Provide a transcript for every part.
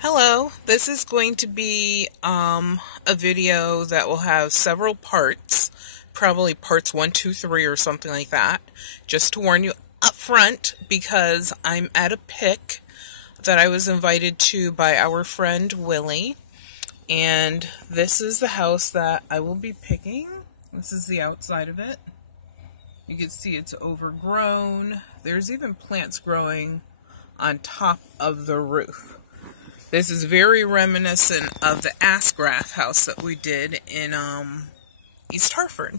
Hello, this is going to be a video that will have several parts, probably parts 1, 2, 3 or something like that, just to warn you up front because I'm at a pick that I was invited to by our friend Willie, and this is the house that I will be picking. This is the outside of it. You can see it's overgrown. There's even plants growing on top of the roof. This is very reminiscent of the Asgraff house that we did in East Hartford.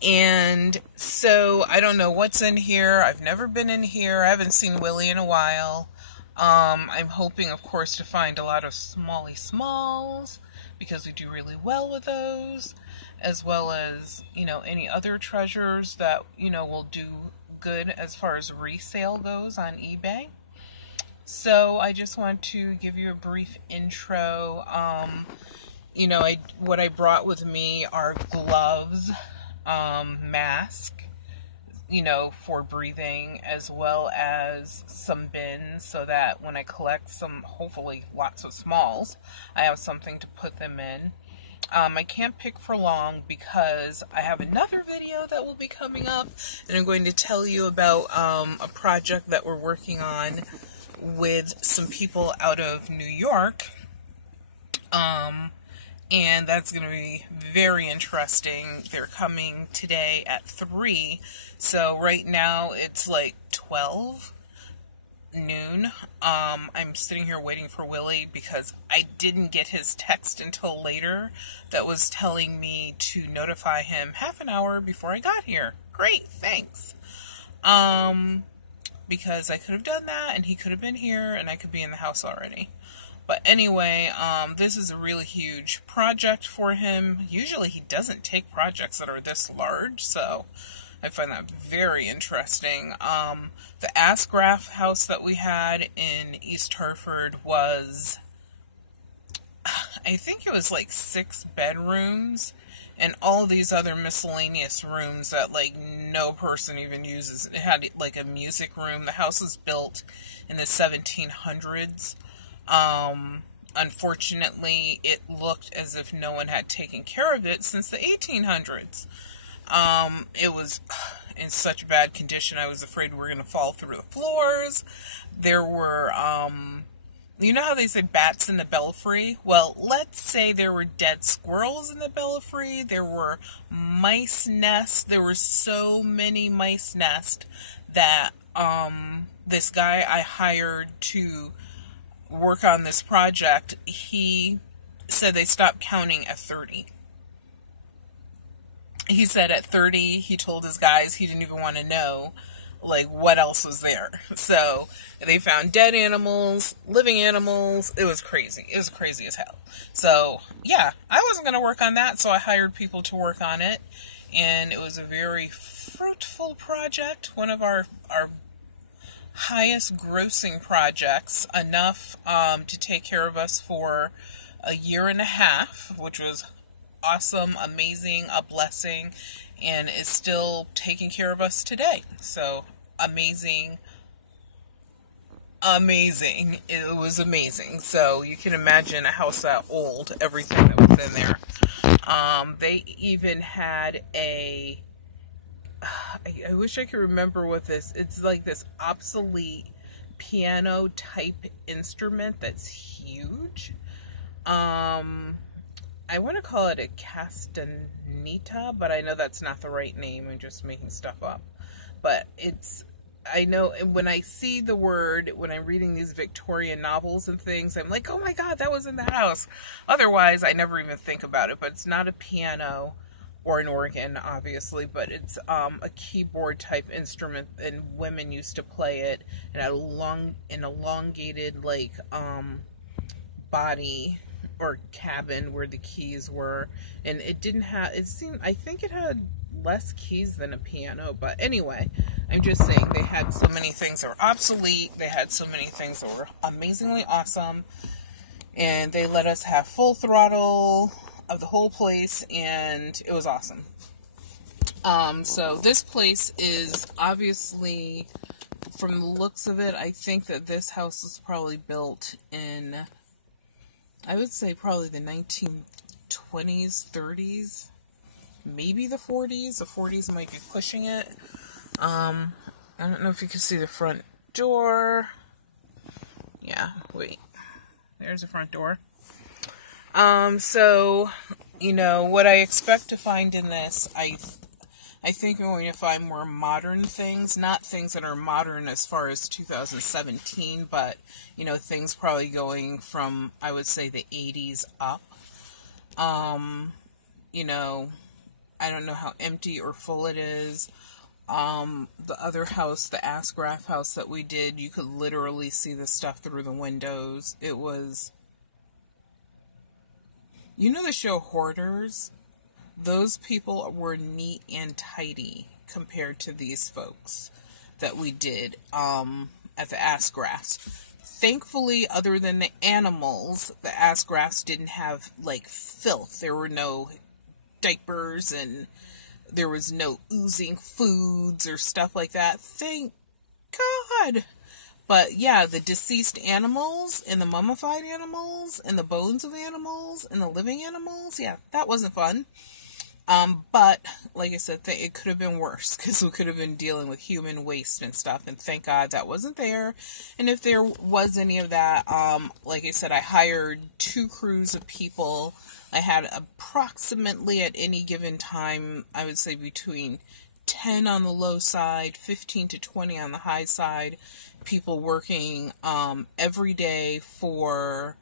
And so I don't know what's in here. I've never been in here. I haven't seen Willie in a while. I'm hoping, of course, to find a lot of smally smalls because we do really well with those, as well as, any other treasures that, will do good as far as resale goes on eBay. So I just want to give you a brief intro. What I brought with me are gloves, mask, for breathing, as well as some bins so that when I collect some, hopefully lots of smalls, I have something to put them in. I can't pick for long because I have another video that will be coming up, and I'm going to tell you about a project that we're working on with some people out of New York, and that's going to be very interesting. They're coming today at 3, so right now it's like 12 noon. I'm sitting here waiting for Willie because I didn't get his text until later that was telling me to notify him half an hour before I got here. Great, thanks. Because I could have done that, and he could have been here, and I could be in the house already. But anyway, this is a really huge project for him. Usually he doesn't take projects that are this large, so I find that very interesting. The Asgraff house that we had in East Hartford was, I think it was like 6 bedrooms, and all these other miscellaneous rooms that, no person even uses. It had, a music room. The house was built in the 1700s. Unfortunately, it looked as if no one had taken care of it since the 1800s. It was in such bad condition, I was afraid we were going to fall through the floors. There were, you know how they say bats in the belfry? Well, let's say there were dead squirrels in the belfry. There were mice nests. There were so many mice nests that this guy I hired to work on this project, he said they stopped counting at 30. He said at 30, he told his guys he didn't even want to know what else was there. So they found dead animals, living animals. It was crazy. It was crazy as hell. So yeah, I wasn't going to work on that, so I hired people to work on it, and it was a very fruitful project. One of our highest grossing projects, enough to take care of us for a year and a half, which was awesome, amazing, a blessing, and is still taking care of us today. So amazing. It was amazing. So you can imagine a house that old, everything that was in there. They even had I wish I could remember what it's like this obsolete piano type instrument that's huge. I want to call it a castaneta, but I know that's not the right name. I'm just making stuff up. But I know when I see the word, when I'm reading these Victorian novels and things, I'm like, oh my God, that was in the house. Otherwise, I never even think about it. But it's not a piano or an organ, obviously, but it's a keyboard type instrument, and women used to play it in an elongated body or cabin where the keys were, and I think it had less keys than a piano, but anyway, I'm just saying they had so many things that were obsolete, they had so many things that were amazingly awesome, and they let us have full throttle of the whole place, and it was awesome. So this place is obviously from the looks of it, I think that this house was probably built in, I would say probably the 1920s, 30s, maybe the 40s. The 40s might be pushing it. I don't know if you can see the front door. Yeah, wait. There's the front door. So, you know, what I expect to find in this, I think we're going to find more modern things, not things that are modern as far as 2017, but, you know, things probably going from, I would say, the 80s up. You know, I don't know how empty or full it is. The other house, the Ask Graph house that we did, you could literally see the stuff through the windows. It was, you know the show Hoarders? Those people were neat and tidy compared to these folks that we did, at the Ask Graphs. Thankfully, other than the animals, the Ask Graphs didn't have, like, filth. There were no diapers and there was no oozing foods or stuff like that. Thank God. But yeah, the deceased animals and the mummified animals and the bones of animals and the living animals, yeah, that wasn't fun. But like I said, it could have been worse because we could have been dealing with human waste and stuff. And thank God that wasn't there. And if there was any of that, like I said, I hired 2 crews of people. I had approximately at any given time, I would say between 10 on the low side, 15 to 20 on the high side, people working every day for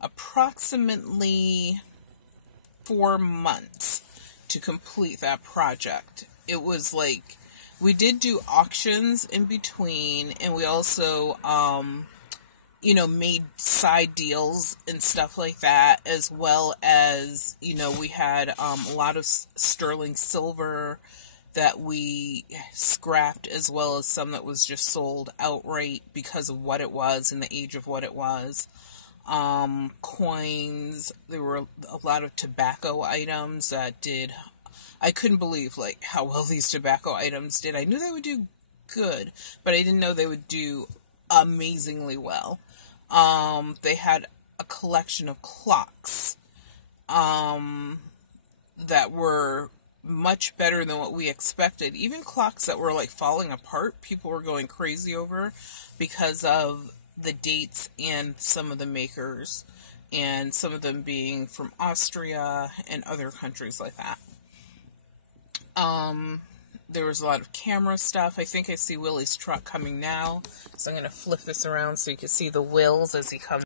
approximately 4 months to complete that project. It was like, we did do auctions in between, and we also, you know, made side deals and stuff like that, as well as, you know, we had a lot of sterling silver that we scrapped, as well as some that was just sold outright because of what it was and the age of what it was. Coins, there were a lot of tobacco items that did, I couldn't believe, like, how well these tobacco items did. I knew they would do good, but I didn't know they would do amazingly well. They had a collection of clocks, that were much better than what we expected. Even clocks that were, like, falling apart, people were going crazy over because of the dates and some of the makers, and some of them being from Austria and other countries like that. There was a lot of camera stuff. I think I see Willie's truck coming now, so I'm going to flip this around so you can see the wheels as he comes.